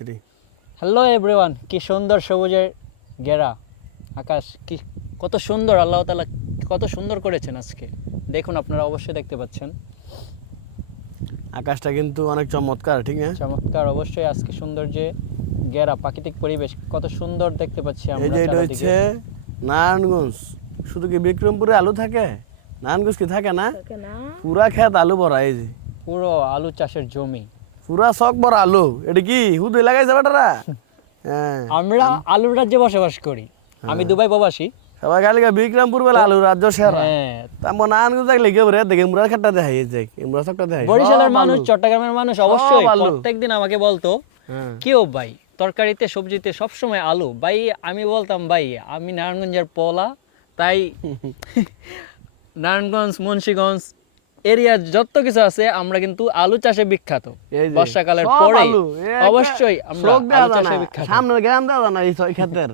Hello everyone, কি সুন্দর সবুজের ঘেরা আকাশ, কি কত সুন্দর আল্লাহ তাআলা কত সুন্দর করেছেন আজকে। দেখুন, আপনারা অবশ্যই দেখতে পাচ্ছেন আকাশটা কিন্তু অনেক চমৎকার, ঠিক না? চমৎকার, অবশ্যই আজকে সৌন্দর্যে ঘেরা প্রাকৃতিক পরিবেশ কত সুন্দর দেখতে পাচ্ছি এই আমরা যে এটা চারদিকে। হচ্ছে নারায়ণগঞ্জ। শুধু কি বিক্রমপুরে আলু থাকে? নারায়ণগঞ্জ কি থাকে না? পুরা ক্ষেত আলু ভরা, এই যে পুরো আলু চাষের জমি, পুরা শখ ভরা আলু। এটা কি হুদু লাগাইছে বেটারা? হ্যাঁ, আমরা আলুর রাজ্যে বসবাস করি। আমি দুবাই প্রবাসী। সবাই খালি বিক্রমপুর বেলা আলু রাজ্য সেরা। হ্যাঁ, তারপর নারায়ণগঞ্জ দেখলে কি বলে দেখে ইমরা খেটটা দেখাই, এই যে ইমরা শখটা দেখাই। বরিশালের মানুষ, চট্টগ্রামের মানুষ অবশ্যই আলু। প্রত্যেকদিন আমাকে বলতো, হ্যাঁ। কেউ ভাই তরকারিতে সবজিতে সবসময় আলু ভাই। আমি বলতাম, ভাই আমি নারায়ণগঞ্জের পোলা, তাই নারায়ণগঞ্জ মুন্সিগঞ্জ এরিয়ার যত কিছু আছে আমরা কিন্তু আলু চাষে বিখ্যাত। এই যে বর্ষাকালের সব পরে আলু, অবশ্যই আমরা শোক দেয়া আলু যায় চাষে না, বিখ্যাত। সামনের গ্রাম দেওয়া যায় না এই ক্ষেতের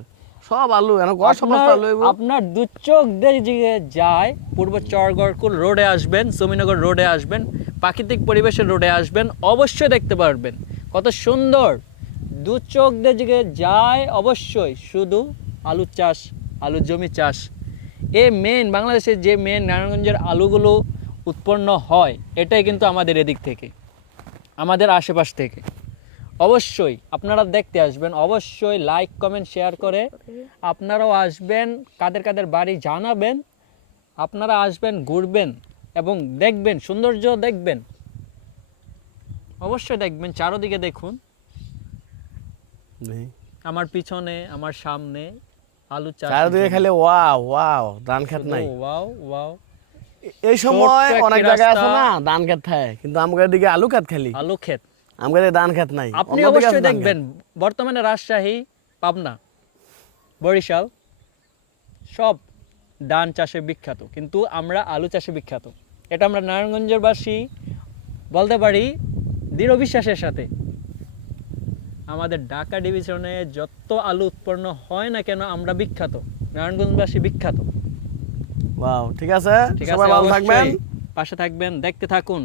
সব আলু। এখন কয় সমস্ত আলু হইব? আপনার দু চোখ দিয়ে যায় পূর্ব চরগড়কুল রোডে আসবেন, সমিনগর রোডে আসবেন, প্রাকৃতিক পরিবেশের রোডে আসবেন, অবশ্যই দেখতে পারবেন কত সুন্দর। দু চোখ দিয়ে যায় অবশ্যই শুধু আলু চাষ, আলু জমি চাষ। মেন বাংলাদেশের যে মেন নারায়ণগঞ্জের আলুগুলো উৎপন্ন হয়, এটাই কিন্তু আমাদের এদিক থেকে, আমাদের আশেপাশ থেকে। অবশ্যই আপনারা দেখতে আসবেন, অবশ্যই লাইক কমেন্ট শেয়ার করে আপনারাও আসবেন, কাদের কাদের বাড়ি জানাবেন। আপনারা আসবেন, ঘুরবেন এবং দেখবেন, সৌন্দর্য দেখবেন, অবশ্যই দেখবেন। চারদিকে দেখুন, আমার পিছনে, আমার সামনে আলু চাষ, চারদিকে খালি ওয়াও ওয়াও, ধান খেত নাই। Wow wow. এই সময় ছোট্ট অনেক একটি জায়গায় আছে রাস্তা। না ধান খেত থাকে, কিন্তু আমাদের দিকে আলু খেত খালি, আলু ক্ষেত আমাদের ধান খেত নাই। আপনি অন্যদিকে আছে অবশ্যই ধান দেখবেন। বর্তমানে রাজশাহী, পাবনা, বরিশাল সব ধান চাষে বিখ্যাত, কিন্তু আমরা আলু চাষে বিখ্যাত। এটা আমরা নারায়ণগঞ্জের বাসী বলতে পারি দৃঢ় বিশ্বাসের সাথে। আমাদের ঢাকা ডিভিশনে যত আলু উৎপন্ন হয় না কেন, আমরা বিখ্যাত, নারায়ণগঞ্জবাসী বিখ্যাত। ওয়াও, ঠিক আছে, ঠিক সবাই আছে, ভালো থাকবেন। অবশ্যই পাশে থাকবেন, দেখতে থাকুন।